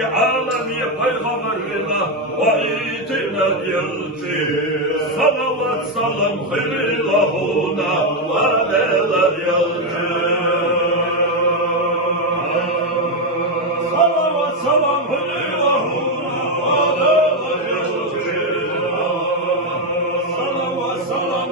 ki alemi peygamberine vaidine elçi. Salavat salam hilahuna valeler elçi. Salavat salam hilahuna valeler elçi. Salavat salam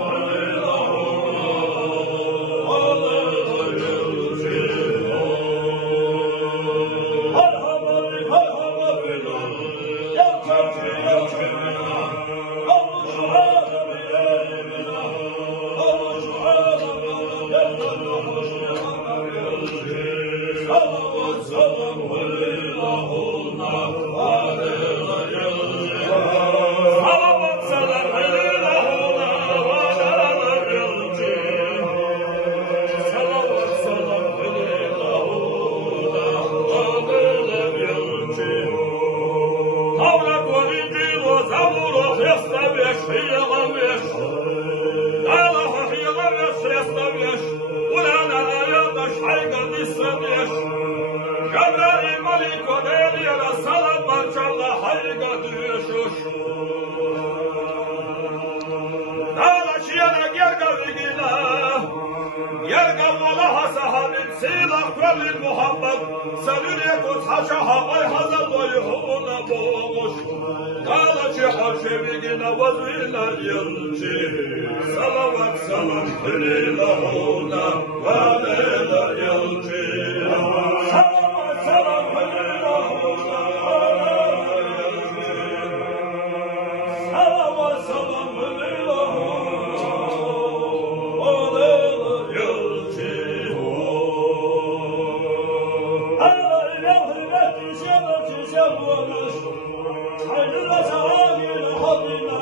Salavat salam hilahuna valeler elçi. Salavat salam hilahuna valeler elçi. Salavat salam hilahuna valeler elçi. Ey hürmet güzel olmuş, hayırlı sahibi habina.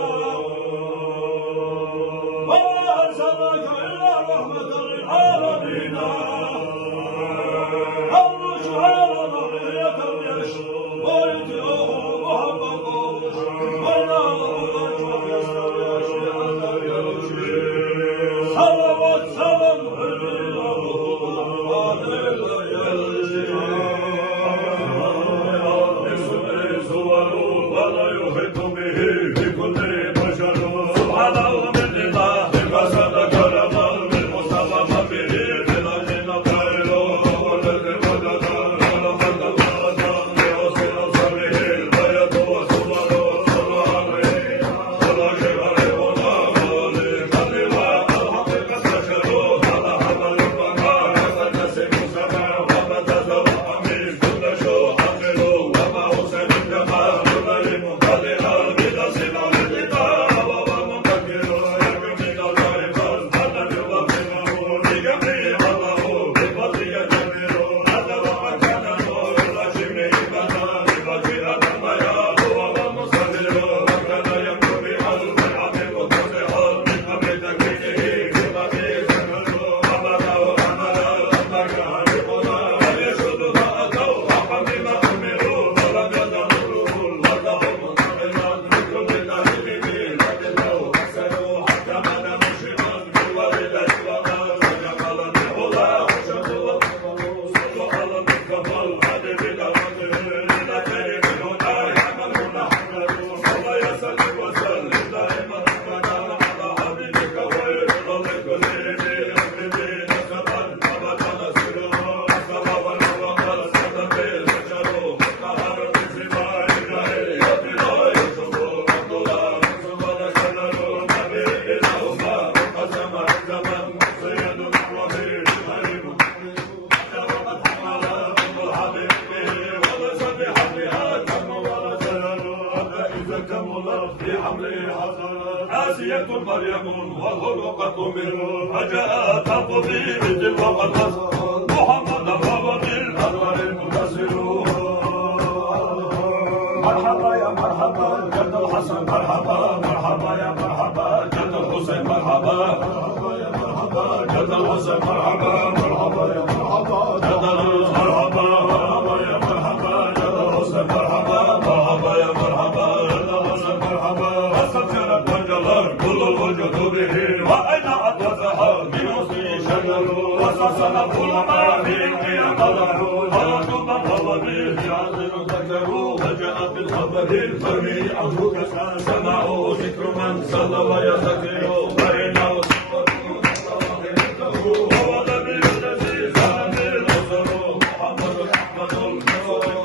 آسية مريم وخلقت منه فجاء تقضي مثل وقت محمد وهو بالأنوار المنزل. مرحبا يا مرحبا جد الحسن مرحبا مرحبا يا مرحبا جد الحسين مرحبا مرحبا يا مرحبا جد الحسين مرحبا مرحبا يا مرحبا جد مرحبا مرحبا يا مرحبا جد الحسين مرحبا مرحبا يا مرحبا جد الحسين مرحبا. أستغفرك وجلال كل الوجود به وأين أطلسها من وصي شجر وسلسل كل ما فيه قيام له ولكم من هو به يعزل ذكر وجاء في الخبر المرمي عنه كسى سمعوا ذكر من صلى ويستغفر فإنه هو النبي الذي كان بالأسر محمد أحمد المصطفى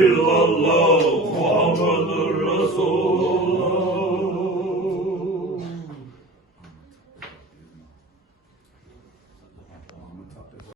illallah Muhammedur Resulullah